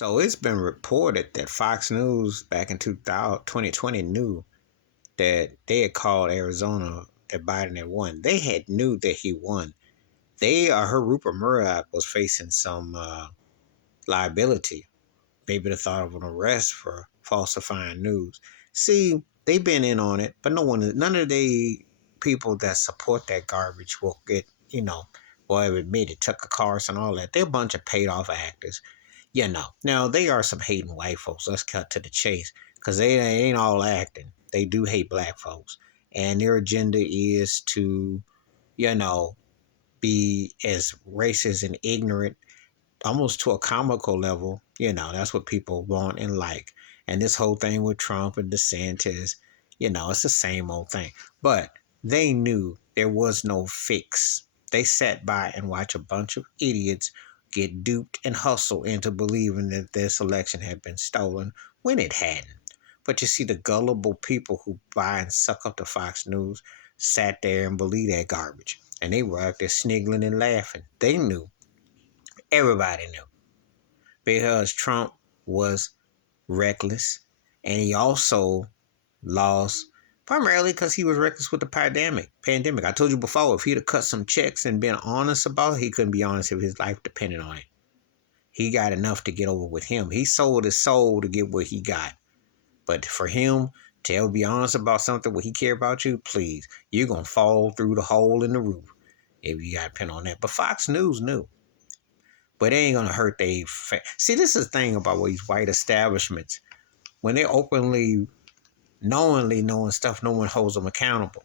So it's been reported that Fox News back in 2020 knew that they had called Arizona that Biden had won. They had knew that he won. They heard Rupert Murdoch was facing some liability, maybe the thought of an arrest for falsifying news. See, they've been in on it, but none of the people that support that garbage will get, will admit it. Tucker Carlson, all that. They're a bunch of paid off actors. Now they are some hating white folks. Let's cut to the chase, because they ain't all acting. They do hate black folks, and their agenda is to, you know, be as racist and ignorant, almost to a comical level. That's what people want and like. And this whole thing with Trump and DeSantis, it's the same old thing. But they knew there was no fix. They sat by and watched a bunch of idiots get duped and hustled into believing that this election had been stolen when it hadn't. But you see, the gullible people who buy and suck up to Fox News sat there and believed that garbage. And they were out there sniggling and laughing. They knew. Everybody knew. Because Trump was reckless. And he also lost primarily because he was reckless with the pandemic. I told you before, if he'd have cut some checks and been honest about it, he couldn't be honest if his life depended on it. He got enough to get over with him. He sold his soul to get what he got. But for him to ever be honest about something where he care about you, please, you're going to fall through the hole in the roof if you got to depend on that. But Fox News knew. But it ain't going to hurt they... See, this is the thing about these white establishments. When they're openly, knowingly knowing stuff, no one holds them accountable.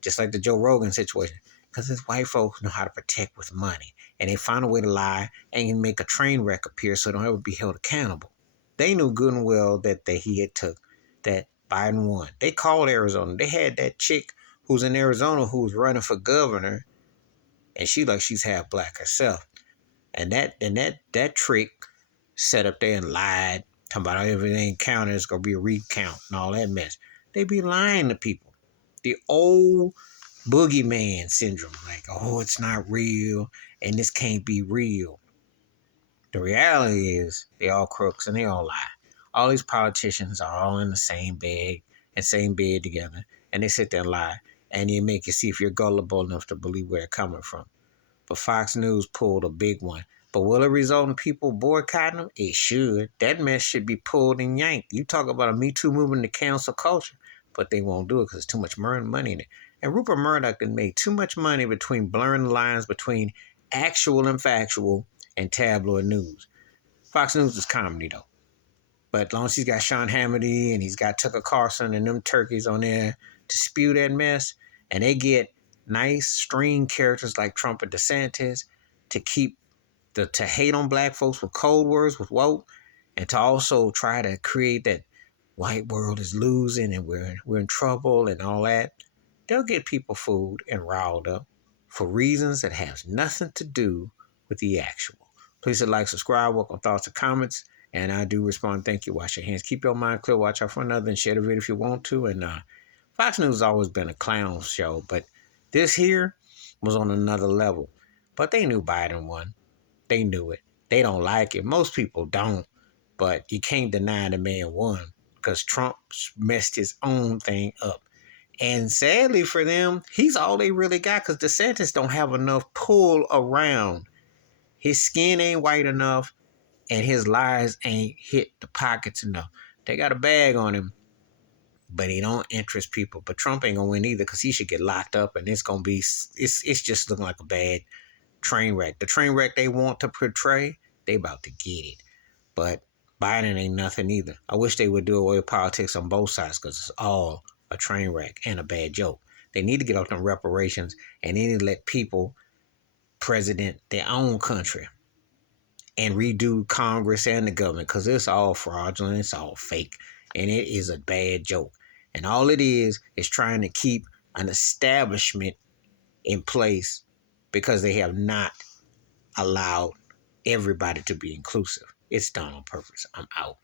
Just like the Joe Rogan situation. Because these white folks know how to protect with money. And they find a way to lie and make a train wreck appear so they don't ever be held accountable. They knew good and well that he had took, that Biden won. They called Arizona. They had that chick who's in Arizona who was running for governor, and she's half black herself. And that trick set up there and lied, talking about everything counted, it's gonna be a recount and all that mess. They be lying to people. The old boogeyman syndrome, like, oh, it's not real, and this can't be real. The reality is they all crooks and they all lie. All these politicians are all in the same bag and same bed together, and they sit there and lie, and they make you see if you're gullible enough to believe where they're coming from. But Fox News pulled a big one. But will it result in people boycotting them? It should. That mess should be pulled and yanked. You talk about a Me Too movement to cancel culture, but they won't do it because there's too much money in it. And Rupert Murdoch made too much money between blurring the lines between actual and factual and tabloid news. Fox News is comedy, though. But as long as he's got Sean Hannity and he's got Tucker Carlson and them turkeys on there to spew that mess, and they get nice string characters like Trump and DeSantis to hate on black folks with code words, with woke, and to also try to create that white world is losing and we're in trouble and all that, they'll get people fooled and riled up for reasons that has nothing to do with the actual. Please hit like, subscribe, welcome thoughts and comments, and I do respond. Thank you. Wash your hands. Keep your mind clear. Watch out for another and share the video if you want to. And Fox News has always been a clown show, but this here was on another level. But they knew Biden won. They knew it. They don't like it. Most people don't. But you can't deny the man won because Trump messed his own thing up. And sadly for them, he's all they really got because DeSantis don't have enough pull around. His skin ain't white enough and his lies ain't hit the pockets enough. They got a bag on him, but he don't interest people. But Trump ain't gonna win either because he should get locked up and it's just looking like a bad train wreck. The train wreck they want to portray, they about to get it. But Biden ain't nothing either. I wish they would do away with politics on both sides because it's all a train wreck and a bad joke. They need to get off them reparations and they need to let people president their own country and redo Congress and the government because it's all fraudulent, it's all fake, and it is a bad joke. And all it is trying to keep an establishment in place because they have not allowed everybody to be inclusive. It's done on purpose. I'm out.